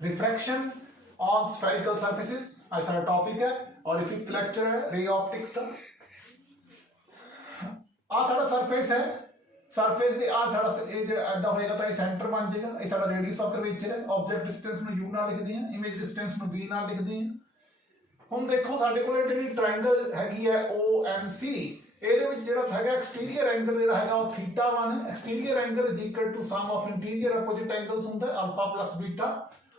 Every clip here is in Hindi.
रिफ्रैक्शन ऑन स्फेरिकल सर्फेसिस आज सारा टॉपिक है और फिफ्थ लेक्चर है रे ऑप्टिक्स का। आज सारा सरफेस है, सरफेस ਦੇ आज सारा ਇਹ ਐਦਾਂ ਹੋਏਗਾ ਤਾਂ ਇਹ ਸੈਂਟਰ ਬਣ ਜਾਏਗਾ। ਇਹ ਸਾਡਾ ਰੇਡੀਅਸ ਆਫ ਕਰਵੇਚਰ ਹੈ। ਆਬਜੈਕਟ ਡਿਸਟੈਂਸ ਨੂੰ u ਨਾਲ ਲਿਖਦੇ ਹਾਂ, ਇਮੇਜ ਡਿਸਟੈਂਸ ਨੂੰ v ਨਾਲ ਲਿਖਦੇ ਹਾਂ। ਹੁਣ ਦੇਖੋ ਸਾਡੇ ਕੋਲ ਜਿਹੜੀ ਟ੍ਰਾਇੰਗਲ ਹੈਗੀ ਹੈ OMC, ਇਹਦੇ ਵਿੱਚ ਜਿਹੜਾ ਹੈਗਾ ਐਕਸਟੀਰੀਅਰ ਐਂਗਲ ਜਿਹੜਾ ਹੈਗਾ ਉਹ θ1 ਹੈ। Exterior angle is equal to sum of interior opposite angles ਹੁੰਦਾ ਹੈ ਅਲਫਾ प्लस बीटा,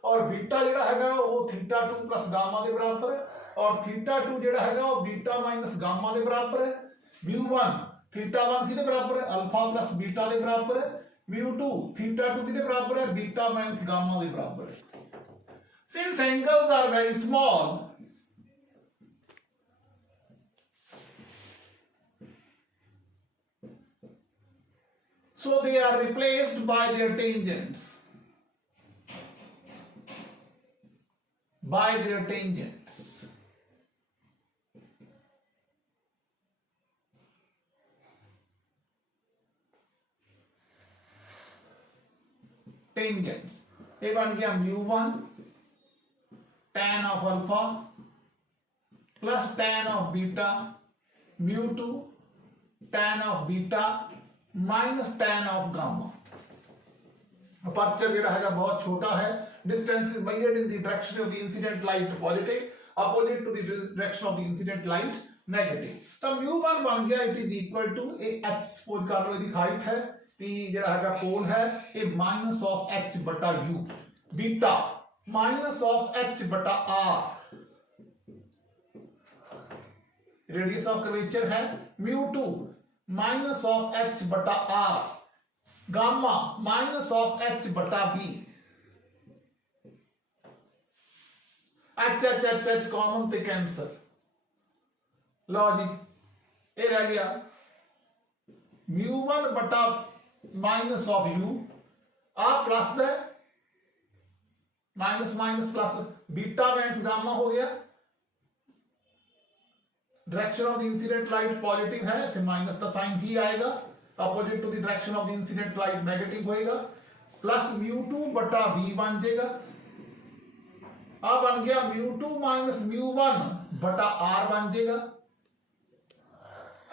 और बीटा ਜਿਹੜਾ ਹੈਗਾ ਉਹ θ2 प्लस गामा ਦੇ ਬਰਾਬਰ ਹੈ और θ2 ਜਿਹੜਾ ਹੈਗਾ ਉਹ बीटा माइनस गामा ਦੇ ਬਰਾਬਰ ਹੈ। μ1 θ1 ਕਿਹਦੇ ਬਰਾਬਰ ਹੈ अल्फा प्लस बीटा ਦੇ ਬਰਾਬਰ ਹੈ। μ2 θ2 ਕਿਹਦੇ ਬਰਾਬਰ ਹੈ बीटा माइनस गामा ਦੇ ਬਰਾਬਰ ਹੈ। since angles are very small, so they are replaced by their tangents. By their tangents. Tangents. ये बन गया μ1 tan of alpha plus tan of beta, μ2 tan of beta minus tan of gamma. Aperture ਜਿਹੜਾ ਹੈਗਾ ਬਹੁਤ ਛੋਟਾ ਹੈ। Distance is measured in the direction of the incident light positive, opposite to the direction of the incident light negative. ਤਾਂ μ1 ਬਣ ਗਿਆ it is equal to ਇਹ h ਸਪੋਜ਼ ਕਰ ਲਓ ਇਹਦੀ ਹਾਈਟ ਹੈ p ਜਿਹੜਾ ਹੈਗਾ ਕੋਲ ਹੈ ਇਹ minus of h ਬਟਾ u, beta minus of h ਬਟਾ r, रेडियस ऑफ कर्वेचर है μ2 minus of h बटा r, gamma minus of h बटा b, h कॉमन ते कैंसर। लो जी ये रह गया μ1 बटा माइनस ऑफ u, आ प्लस है minus minus plus, beta minus gamma हो गया। Direction of the incident light positive है तो माइनस का साइन ही आएगा, opposite to the direction of the incident light negative होएगा, प्लस μ2 बटा v बन जाएगा। अब बन गया μ2 माइनस μ1 बटा r बन जाएगा।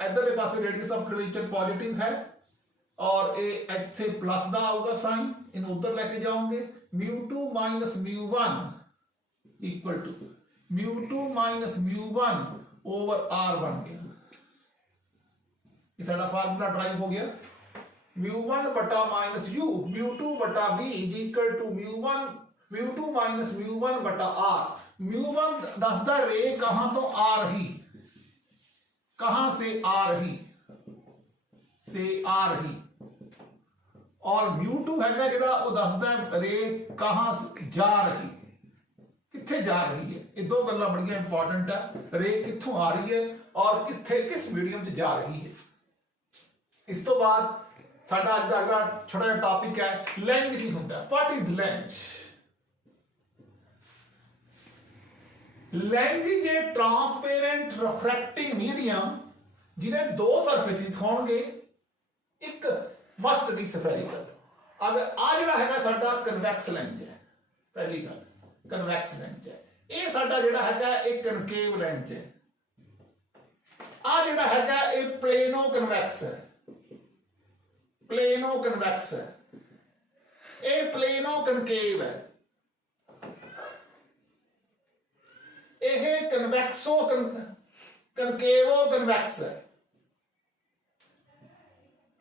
इधर के पास रेडियस ऑफ कर्वेचर पॉजिटिव है और ये इथे प्लस दा आऊगा साइन, इन उधर लेके जाओगे। μ2 minus μ1 equal to μ2 minus μ1 over r बन गया। ये साडा फार्मूला ड्राइव हो गया। μ1 बटा माइनस u, μ2 बटा v is equal to μ2 minus μ1 बटा r। μ1 दसदा रे कहां तो आ रही, कहां से आ रही, से आ रही, और μ2 हैगा जेड़ा वो दसदा रे कहां से जा रही, किथे जा रही है। ये दो गल्लां बड़ियां इंपॉर्टेंट है, रे कित्थों आ रही है और किथे किस मीडियम च जा रही है। इस तो बाद साडा अज दा अगला छोटा जिहा टॉपिक है लेंस की हुंदा है। What is lens? Lens is a transparent refracting medium जिहदे दो सरफेसिस होणगे, एक मस्ट बी स्फेरिकल। अगर आ जिहड़ा हैगा साडा कन्वैक्स लेंस है, पहली गल कन्वैक्स लेंस है। ये साडा जिहड़ा हैगा एक कनकेव लेंस है। आ जिहड़ा हैगा ये प्लेनो कन्वैक्स है, प्लेनो कन्वैक्स है। ये प्लेनो कनकेव है। यह कन्वैक्सो कनकेवो कन्वैक्स है,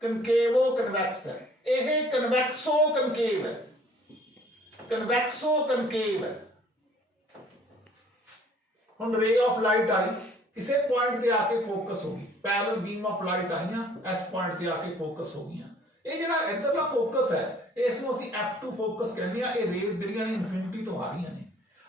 कनकेवो कन्वैक्स है। यह कन्वैक्सो कनकेव है, कन्वैक्सो कनकेव है। हुण रे ऑफ लाइट आई किसी पॉइंट ते आके फोकस होगी, पैरेलल बीम ऑफ लाइट आईयां इस पॉइंट ते आके फोकस हो गईयां। ये जिहड़ा इधरला फोकस है इसनूं असीं F2 फोकस कहंदे आ। ये रेज जिहड़ियां ने इनफिनिटी तो आ रही ने,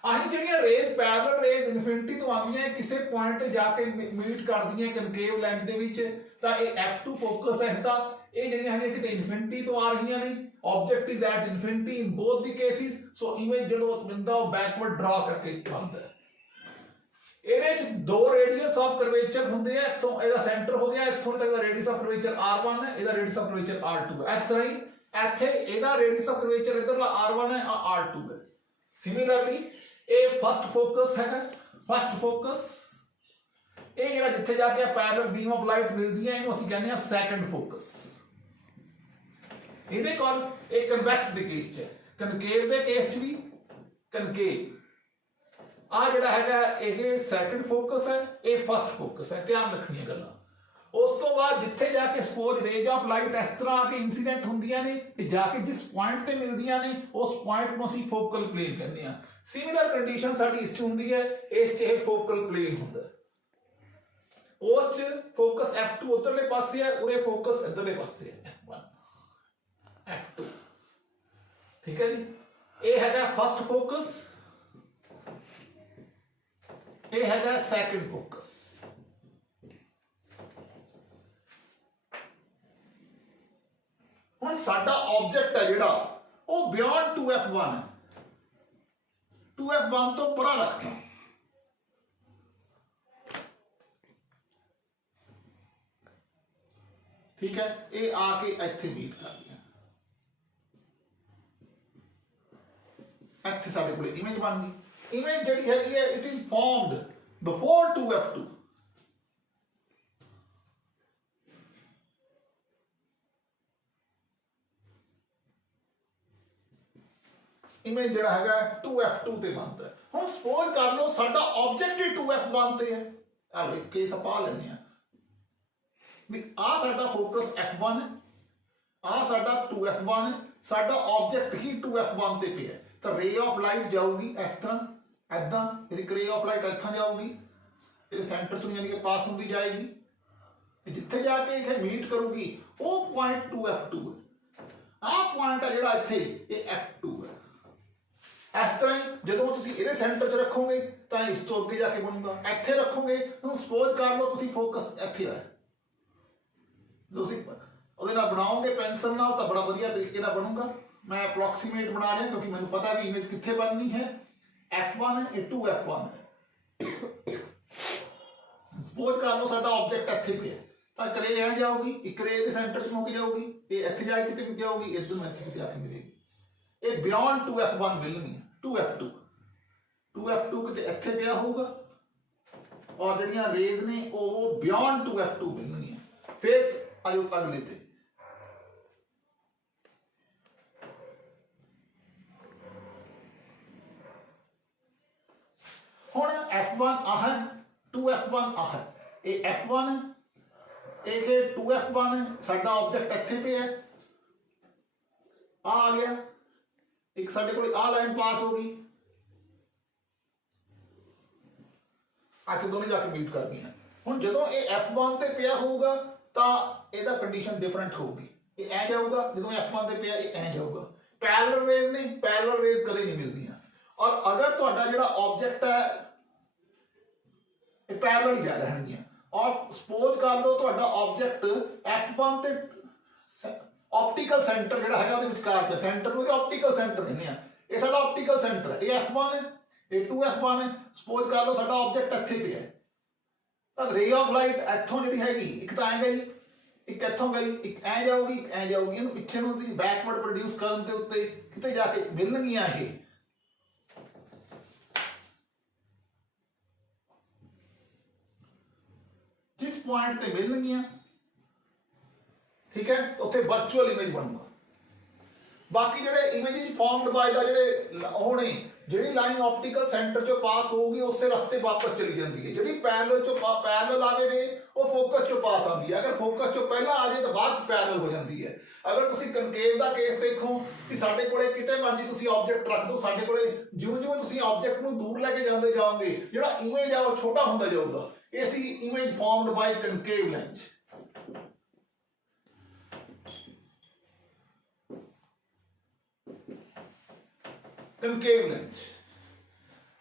आही जिहड़ियां रेज पैरेलल रेज इनफिनिटी तो आउंदियां किसी पॉइंट ते जाके मीट करदियां कनकेव लेंस दे विच, तां ये F2 फोकस है इसदा। ये जिहड़ियां हैं किते इनफिनिटी तो आ रही ने, object is at infinity in both the cases. So image जो बिंदा वो बैकवर्ड ड्रा करके बनता है। ਇਹਦੇ ਚ ਦੋ ਰੇਡੀਅਸ ਆਫ ਕਰਵੇਚਰ ਹੁੰਦੇ ਆ। ਇੱਥੋਂ ਇਹਦਾ ਸੈਂਟਰ ਹੋ ਗਿਆ, ਇੱਥੋਂ ਤੱਕ ਦਾ ਰੇਡੀਅਸ ਆਫ ਕਰਵੇਚਰ r1 ਹੈ, ਇਹਦਾ ਰੇਡੀਅਸ ਆਫ ਕਰਵੇਚਰ r2 ਹੈ। ਇੱਥੇ ਇਹਦਾ ਰੇਡੀਅਸ ਆਫ ਕਰਵੇਚਰ ਇਧਰਲਾ r1 ਹੈ, ਆ r2 ਹੈ। सिमिलरली ये फर्स्ट फोकस है, फर्स्ट फोकस ये ਜਿਹੜਾ ਜਿੱਥੇ ਜਾ ਕੇ ਪੈਰਲਲ ਬੀਮ ਆਫ ਲਾਈਟ ਮਿਲਦੀ ਹੈ ਇਹਨੂੰ ਅਸੀਂ ਕਹਿੰਦੇ ਆ ਸੈਕੰਡ ਫੋਕਸ। ਇਹਦੇ ਕੋਲ ਇਹ ਕਨਵੈਕਸ ਦੇ ਕੇਸ 'ਚ, ਕਨਕੇਵ ਦੇ ਕੇਸ 'ਚ ਵੀ ਕਨਕੇਵ ਆ ਜਿਹੜਾ ਹੈਗਾ ਇਹ ਸੈਕੰਡ ਫੋਕਸ ਹੈ, ਇਹ ਫਸਟ ਫੋਕਸ ਹੈ। ਧਿਆਨ ਰੱਖਣੀਆਂ ਗੱਲਾਂ। ਉਸ ਤੋਂ ਬਾਅਦ ਜਿੱਥੇ ਜਾ ਕੇ ਸਪੋਜ਼ ਰੇਜ ਆਫ ਲਾਈਟ ਇਸ ਤਰ੍ਹਾਂ ਆ ਕੇ ਇਨਸੀਡੈਂਟ ਹੁੰਦੀਆਂ ਨੇ ਤੇ ਜਾ ਕੇ ਜਿਸ ਪੁਆਇੰਟ ਤੇ ਮਿਲਦੀਆਂ ਨੇ ਉਸ ਪੁਆਇੰਟ ਨੂੰ ਅਸੀਂ ਫੋਕਲ ਪਲੇਨ ਕਹਿੰਦੇ ਆ। ਸਿਮਿਲਰ ਕੰਡੀਸ਼ਨ ਸਾਡੀ ਇਸ 'ਚ ਹੁੰਦੀ ਹੈ, ਇਸ 'ਚ ਇਹ ਫੋਕਲ ਪਲੇਨ ਹੁੰਦਾ। ਉਸ 'ਚ ਫੋਕਸ F2 ਉਧਰਲੇ ਪਾਸੇ ਹੈ, ਉਹਦੇ ਫੋਕਸ ਇੱਧਰਲੇ ਪਾਸੇ ਹੈ F1 F2। ਠੀਕ ਹੈ ਜੀ, ਇਹ ਹੈਗਾ ਫਸਟ ਫੋਕਸ, ਇਹ ਹੈਗਾ ਸੈਕੰਡ ਫੋਕਸ। ਹੁਣ ਸਾਡਾ ਆਬਜੈਕਟ ਹੈ ਜਿਹੜਾ ਉਹ ਬਿਯੋਂਡ 2F1 ਹੈ, 2F1 ਤੋਂ ਪਰਾਂ ਰੱਖਣਾ। ठीक है, ये आके इत्थे मीट कर लिया, इत्थे साडे कोले इमेज बन गई। इमेज जिहड़ी हैगी है it is formed before 2F2। Image जिहड़ा हैगा 2F2 ते बनदा है। हुण सपोज कर लो साडा ऑब्जेक्ट ही 2F1 ते है, आ लो केस पा लैंदे आ भी आ साडा फोकस F1 है, आ साडा 2F1 है, साडा ऑब्जेक्ट ही 2F1 ते पे है। तो रे ऑफ लाइट जाऊगी इस तरह ऐदा, एक रे ऑफ लाइट इत्थां जाऊगी, ये सेंटर चों यानी कि पास होंदी जाएगी, जिथे जाके ये मीट करूगी वो पॉइंट 2F2 है। आ पॉइंट है जिहड़ा इत्थे ये F2 है। इस तरह ही जदों तुसीं इहदे सेंटर च रखोगे तो इस तो अगे जाके बनूगा, इत्थे रखोगे हुण सपोज कर लो तुसीं फोकस इत्थे है, बनाओगे पेंसिल नाल तो बड़ा वधिया तरीके नाल बनूगा। मैं अप्रोक्सीमेट बना रहा क्योंकि मैंने पता भी इमेज कित्थे बननी है। F1 है, ये 2F1 है। सपोज कर लो साडा ऑब्जेक्ट इत्थे पे है तो एक रे ऐ जाऊगी, एक रे दे सेंटर च मुक जाऊगी, ये इत्थे जाके किते भी जाऊगी, इधर में इत्थे किते आके मिलेगी। ये बियॉन्ड 2F1 मिलनी है, 2F2 किते इत्थे पिया होगा और जिहड़ियां रेज ने वो बियॉन्ड 2F2 मिलनी है। फिर आयो अगले ते हुण F1 आ है, 2F1 आ है, ये F1 है, ये 2F1 है, साडा ऑब्जेक्ट इत्थे पे है, आ गया एक साडे कोल आ लाइन पास हो गई, अच्छा दोनों जाके मीट कर गई। हुण जदों ये F1 ते पिया होगा तो ਇਹਦਾ कंडीशन डिफरेंट होगी, ये ऐ जाऊगा, जो F1 पे ये ऐ जाऊगा। पैरेलल रेज नहीं, पैरेलल रेज कदे नहीं मिलदियां। और अगर तुहाडा जिहड़ा ऑब्जेक्ट है ये पैरेलल ही जा रहणगियां और सपोज कर लो तुहाडा ऑब्जेक्ट F1 ते ऑप्टिकल सेंटर जिहड़ा हैगा ਉਹਦੇ ਵਿਚਕਾਰ पे सेंटर ਨੂੰ ऑप्टिकल सेंटर कहने आ, ये साडा ऑप्टिकल सेंटर है, ये F1 है, ये 2F1 है। सपोज कर लो साडा ऑब्जेक्ट ਇੱਥੇ पे है तो रे ऑफ लाइट इत्थों जिहड़ी हैगी एक तो ऐ गई, एक इत्थों गई, एक ऐ जाऊगी, एक ऐ जाऊगी, इहनूं पिछे नूं तुसीं बैकवर्ड प्रोड्यूस करन दे उत्ते किते जाके मिलणगीਆਂ ਇਹ। जिस पॉइंट ते मिलणगीਆਂ ठीक है उत्थे वर्चुअल इमेज बनूगा। बाकी जिहड़े इमेजेस फॉर्मड बाय दा जिहड़े होणे जिहड़ी लाइन ऑप्टिकल सेंटर चो पास होगी उससे रास्ते वापस चली जाती है, जिहड़ी पैरेलल चो पैरेलल आवे ने वो फोकस चो पास आती है। अगर फोकस चो पहला आ जाए तो बाद पैरेलल हो जाती है। अगर तुसीं कनकेव दा केस देखो कि साडे कोले किते मर्जी तुसीं ऑब्जेक्ट रख दो, साडे कोले जिवें-जिवें तुसीं ऑब्जेक्ट नूं दूर लेके जांदे जाओगे जिहड़ा इमेज आ वो छोटा हुंदा जाऊगा। ये सी image formed by concave lens. Concave lens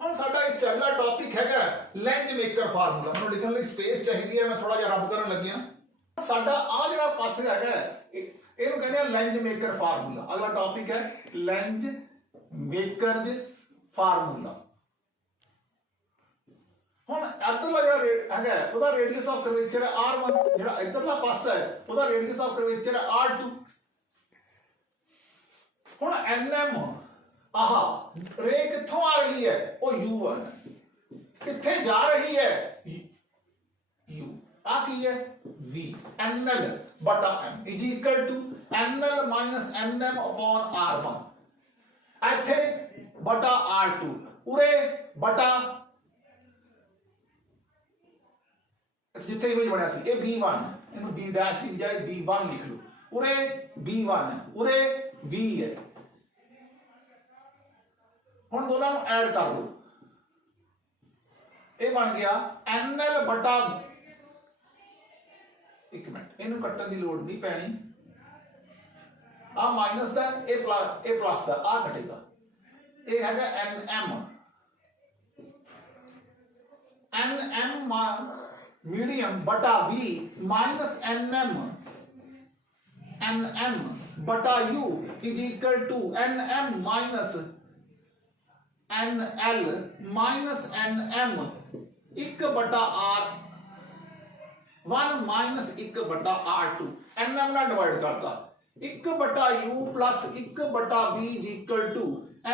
हम साडा इस अगला टॉपिक हैगा लेंस मेकर फार्मूला। मैं लिखण लई स्पेस चाहिए है, मैं थोड़ा जिहा रब करन लगिया। साडा आ जिहड़ा पासे हैगा इहनूं कहंदे आ लेंस मेकर फार्मूला। अगला टॉपिक है लेंस मेकर्स फार्मूला। हुण इधरला जिहड़ा हैगा ओहदा रेडियस ऑफ कर्वेचर है R1, जिहड़ा इधरला पासा है ओहदा रेडियस ऑफ कर्वेचर है R2। हुण NM आहा रे कित्थों है वो u1 है, किथे जा रही है u, आ की है v, nl बटा m is equal to nl minus nm upon r1, इथे बटा r2, उरे बटा जिथे इमेज बनया सी ये b1 है, इन्हें b डैश की बजाय b1 लिख लो, उरे b1 है, उरे v है। हुण दोनों ऐड कर लो, ये बन गया nl बटा, एक मिनट इन्हू कट्टन की लोड़ नहीं पैनी, आ माइनस दा ए प्लस दा आ कटेगा, ये हैगा nm मीडियम बटा v माइनस nm बटा u is equal to nm minus nl minus nm 1 बटा r1 माइनस 1 बटा r2, nm ना डिवाइड करता 1 बटा u प्लस 1 बटा v is equal to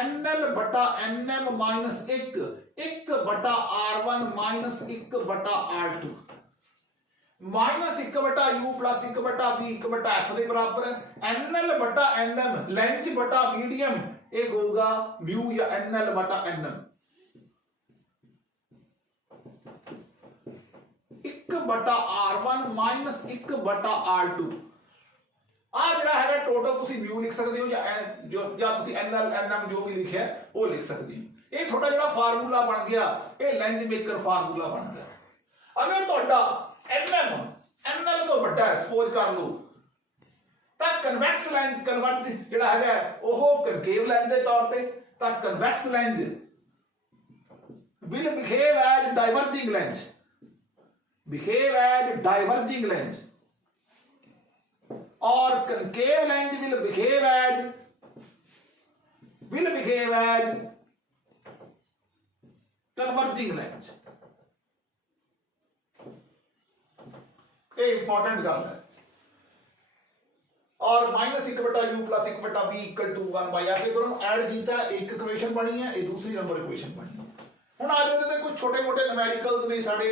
nl बटा nm माइनस 1 बटा r1 माइनस 1 बटा r2, माइनस 1 बटा u प्लस 1 बटा v 1 बटा f के बराबर है, nl बटा nm लेंथ बटा मीडियम एक होगा म्यू या nl बटा nm, 1 बटा r1 माइनस 1 बटा r2, आ जरा है टोटल तुसी म्यू लिख सकते हो या जो तुसी nl nm जो भी लिखा है वो लिख सकते हो। ये थोड़ा जरा फार्मूला बन गया, ये लेंथ मेकर फार्मूला बन गया। अगर तोड़ा nm nl तो बड़ा है सपोज कर लो, तब कन्वेक्स लेंस कन्वर्ज जिहड़ा है ओह कनकेव लेंस के तौर पे, तब convex lens will behave as diverging lens, behave as diverging lens, और concave lens will behave as converging lens. ये इंपॉर्टेंट गल है। और माइनस 1 बटा u प्लस 1 बटा v equal to 1 by f, दोनों ऐड किया, एक इक्वेशन बनी है, ये दूसरी नंबर इक्वेशन बनी है। हुण आ जाओ ते कुछ छोटे मोटे न्यूमेरिकल्स ने साडे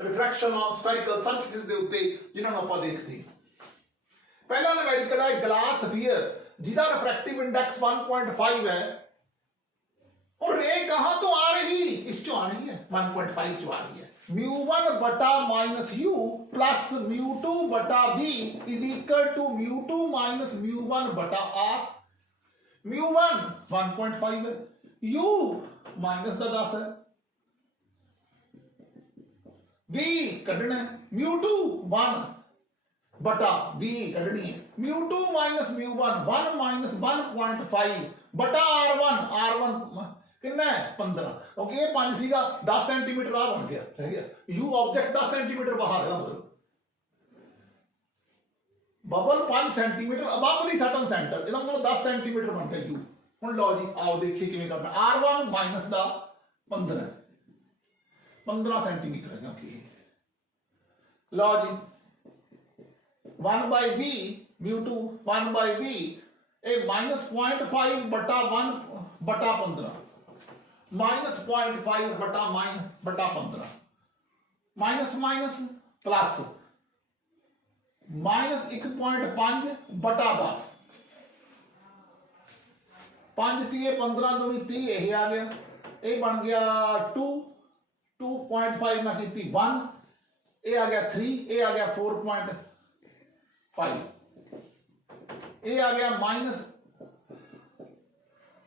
रिफ्रैक्शन ऑफ स्फेरिकल सरफेसेस दे उत्ते जिन्हां नूं आपां देखते। पहला न्यूमेरिकल है ग्लास स्फीयर जिहदा रिफ्रैक्टिव इंडेक्स 1.5 है, और रे कहां तो आ रही, इस चो आ रही है 1.5 चो आ रही है, μ1 बटा माइनस u प्लस μ2 बटा v is equal to μ2 minus μ1 बटा r। μ1 1.5 है, u माइनस का 10 है, v कढ़ना है, μ2 1 बटा v कढ़नी है, μ2 माइनस μ1 1 माइनस 1.5 बटा r1 कितना है 15, क्योंकि ये 5 सीगा 10 सेंटीमीटर आ बन गया, रह गया u ऑब्जेक्ट 10 सेंटीमीटर बाहर है, मतलब बबल 5 सेंटीमीटर अबव दी सर्टन सेंटर, इसका मतलब 10 सेंटीमीटर बन गया u। हुण लो जी आओ देखिए किवें करना, r1 माइनस दा 15 सेंटीमीटर है, क्योंकि लो जी 1 by v μ2 1 by v A minus 0.5 बटा 1 बटा 15 माइनस 0.5 बटा 15 माइनस माइनस प्लस माइनस 1.5 बटा 10, 5 तीए 15 तो भी 30 यही आ गया, ये बन गया 2.5 ना की 1, ये आ गया 3, ये आ गया 4.5, ये आ गया माइनस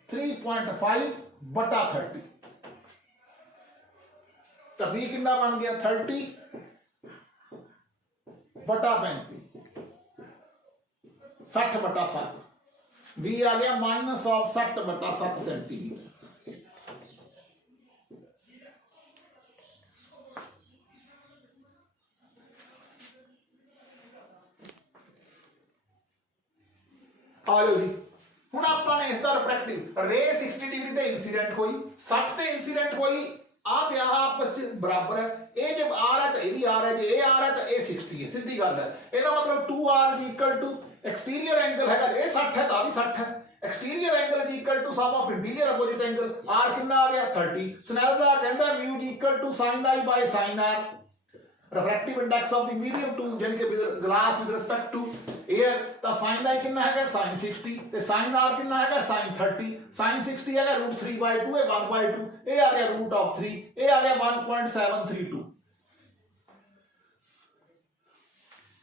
3.5 बटा 30, तभी कितना बन गया 30 बटा 35, 60 बटा 7, v आ गया माइनस ऑफ 60 बटा 7 सेंटीमीटर। आ जाओ जी, हुण आपने इसका रिफ्रैक्टिव रे 60 डिग्री ते इंसीडेंट हुई, 60 ते इंसीडेंट हुई, आ ते आ आपस में बराबर है, ये जब आ रहा है तो ये भी आ रहा है, जो ये आ रहा है तो ये 60 है, सीधी गल है। इसका मतलब 2r is equal to exterior angle है, ये 60 है तो भी 60 है, exterior angle is equal to sum of interior opposite angle आर कितना आ गया 30 स्नेल दा कहंदा mu is equal to sin i by sin r refractive index of the medium to यानी कि glass with respect to air ਤਾਂ sin i कितना हैगा sin 60 ਤੇ sin r कितना हैगा sin 30 sin 60 हैगा √3/2 ਇਹ 1/2 ਇਹ ਆ ਗਿਆ √3 ਇਹ आ गया 1.732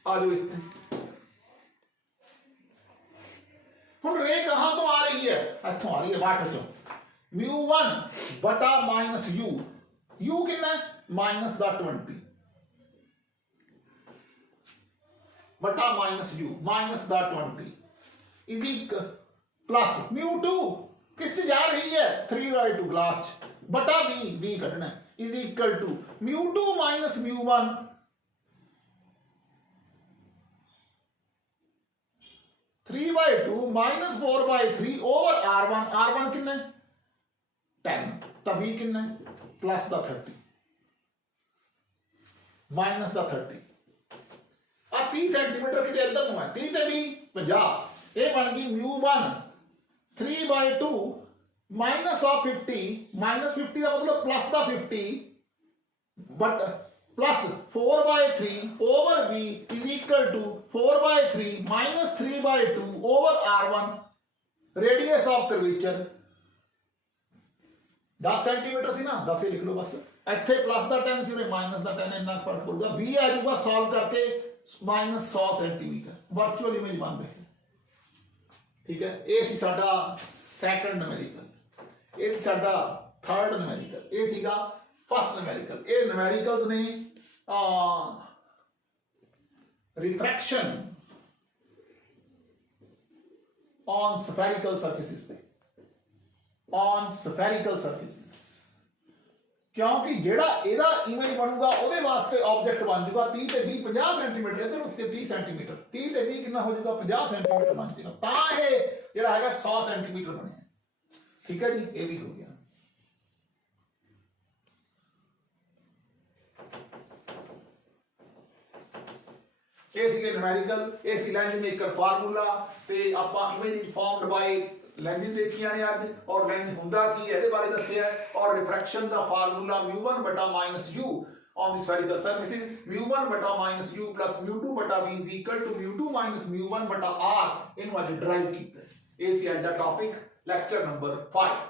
आ जाओ इस हुन रे कहां तो आ रही है इथों आ रही है वाटर चो μ1 बटा माइनस u कितना है माइनस दा 20 बटा माइनस u माइनस दा 20 इज इक्वल प्लस μ2 किस जा रही है 3/2 ग्लास बटा v कटना is equal to μ2 minus μ1 3/2 minus 4/3 over r1 कितना 10 तब v कितना प्लस दा 30 माइनस दा 30 आ 30 सेंटीमीटर किते इधर नु है 30 ते भी 50 ये बन गई μ1 3/2 माइनस ऑफ 50 माइनस 50 का मतलब प्लस दा 50 but plus 4/3 over v is equal to 4/3 minus 3/2 over r1 radius of curvature 10 centimetre सी ना 10 ही लिख लो बस ਇੱਥੇ प्लस ਦਾ 10 ਸੀ माइनस ਦਾ 10 ਇੰਨਾ ਫਰਕ ਪਊਗਾ v ਆ ਜਾਊਗਾ ਸੋਲਵ ਕਰਕੇ माइनस 100 सेंटीमीटर वर्चुअल इमेज बन रही है ठीक है ये सी साडा सैकंड न्यूमेरिकल ये सी साडा थर्ड न्यूमेरिकल ये सीगा फर्स्ट न्यूमेरिकल ये न्यूमेरिकल्स ने रिफ्रैक्शन ऑन स्फेरिकल सर्फेसिस पे ऑन स्फेरिकल सर्फेसिस क्योंकि जेड़ा एदा इमेज बनूगा ओदे वास्ते ऑब्जेक्ट बन जाऊगा 30 ते 20 50 सेंटीमीटर इधर उसके 30 सेंटीमीटर 30 ते 20 कितना हो जाऊगा 50 सेंटीमीटर बन जाएगा ता ये जेड़ा हैगा 100 सेंटीमीटर बने ठीक है जी ये भी हो गया ये सी न्यूमेरिकल ये सी लेंस मेकर फार्मूला ते आपां इमेज फॉर्मड बाय लेंसेस देखियां ने आज और लेंस हुंदा की है ਇਹਦੇ ਬਾਰੇ ਦੱਸਿਆ और रिफ्रैक्शन ਦਾ फार्मूला μ1 बटा -u on the spherical surfaces μ1 बटा -u plus μ2 बटा v is equal to μ2 minus μ1 बटा r ਇਹਨੂੰ ਅੱਜ ਡਰਾਈਵ ਕੀਤਾ ਇਹ ਸੀ ਅੱਜ ਦਾ ਟੌਪਿਕ ਲੈਕਚਰ ਨੰਬਰ 5